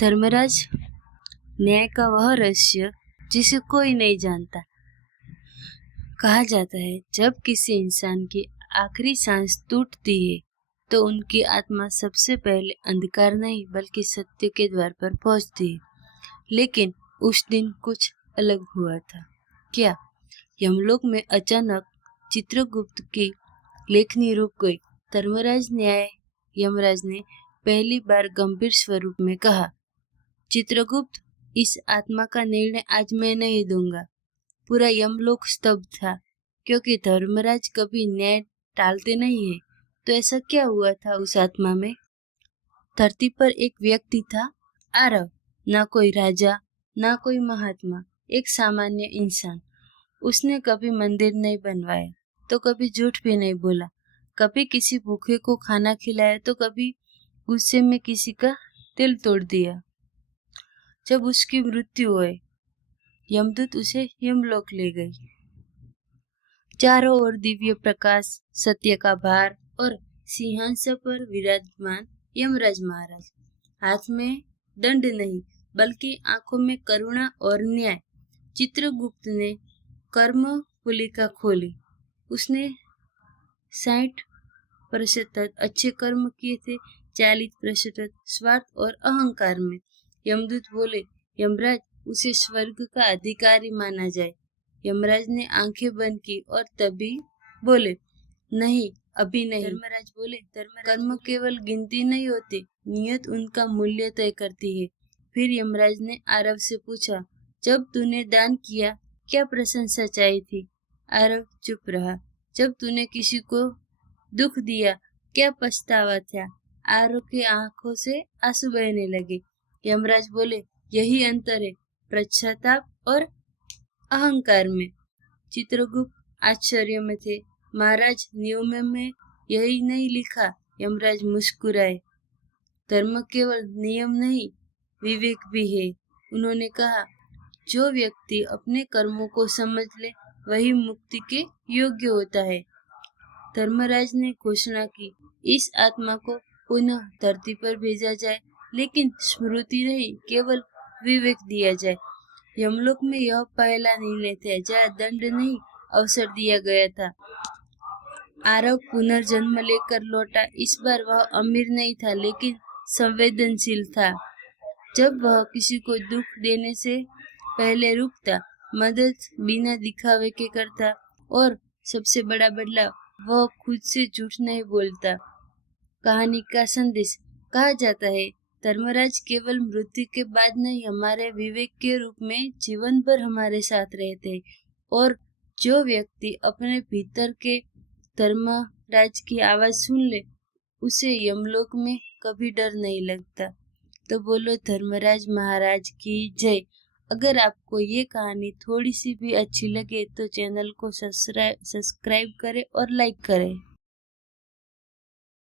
धर्मराज, न्याय का वह रहस्य जिसे कोई नहीं जानता। कहा जाता है जब किसी इंसान की आखिरी सांस टूटती है तो उनकी आत्मा सबसे पहले अंधकार नहीं बल्कि सत्य के द्वार पर पहुंचती है। लेकिन उस दिन कुछ अलग हुआ था। क्या? यमलोक में अचानक चित्रगुप्त की लेखनी रुक गई। धर्मराज यमराज ने पहली बार गंभीर स्वरूप में कहा, चित्रगुप्त, इस आत्मा का निर्णय आज मैं नहीं दूंगा। पूरा यमलोक स्तब्ध था, क्योंकि धर्मराज कभी न्याय टालते नहीं है। तो ऐसा क्या हुआ था उस आत्मा में? धरती पर एक व्यक्ति था, आरव। ना कोई राजा, ना कोई महात्मा, एक सामान्य इंसान। उसने कभी मंदिर नहीं बनवाया, तो कभी झूठ भी नहीं बोला, कभी किसी भूखे को खाना खिलाया, तो कभी गुस्से में किसी का दिल तोड़ दिया। जब उसकी मृत्यु हुई, यमदूत उसे यमलोक ले गई। चारों ओर दिव्य प्रकाश, सत्य का भार और सिंहासन पर विराजमान यमराज महाराज। हाथ में दंड नहीं, बल्कि आंखों में करुणा और न्याय। चित्रगुप्त ने कर्म पुलिका खोली। उसने 60% अच्छे कर्म किए थे, 40% स्वार्थ और अहंकार में। यमदूत बोले, यमराज, उसे स्वर्ग का अधिकारी माना जाए। यमराज ने आंखें बंद की और तभी बोले, नहीं, अभी नहीं। धर्मराज बोले, कर्म केवल गिनती नहीं होते, नियत उनका मूल्य तय करती है। फिर यमराज ने आरव से पूछा, जब तूने दान किया, क्या प्रशंसा चाहिए थी? आरव चुप रहा। जब तूने किसी को दुख दिया, क्या पछतावा था? आरव की आंखों से आंसू बहने लगे। यमराज बोले, यही अंतर है पश्चाताप और अहंकार में। चित्रगुप्त आश्चर्य में थे। महाराज, नियम में यही नहीं लिखा। यमराज मुस्कुराए। धर्म केवल नियम नहीं, विवेक भी है। उन्होंने कहा, जो व्यक्ति अपने कर्मों को समझ ले वही मुक्ति के योग्य होता है। धर्मराज ने घोषणा की, इस आत्मा को पुनः धरती पर भेजा जाए, लेकिन स्मृति नहीं, केवल विवेक दिया जाए। यमलोक में यह पहला निर्णय था जहाँ दंड नहीं, अवसर दिया गया था। आरव पुनर्जन्म लेकर लौटा। इस बार वह अमीर नहीं था, लेकिन संवेदनशील था। जब वह किसी को दुख देने से पहले रुकता, मदद बिना दिखावे के करता, और सबसे बड़ा बदलाव, वह खुद से झूठ नहीं बोलता। कहानी का संदेश। कहा जाता है, धर्मराज केवल मृत्यु के बाद नहीं, हमारे विवेक के रूप में जीवन भर हमारे साथ रहते हैं। और जो व्यक्ति अपने भीतर के धर्मराज की आवाज सुन ले, उसे यमलोक में कभी डर नहीं लगता। तो बोलो धर्मराज महाराज की जय। अगर आपको ये कहानी थोड़ी सी भी अच्छी लगे तो चैनल को सब्सक्राइब करें और लाइक करें।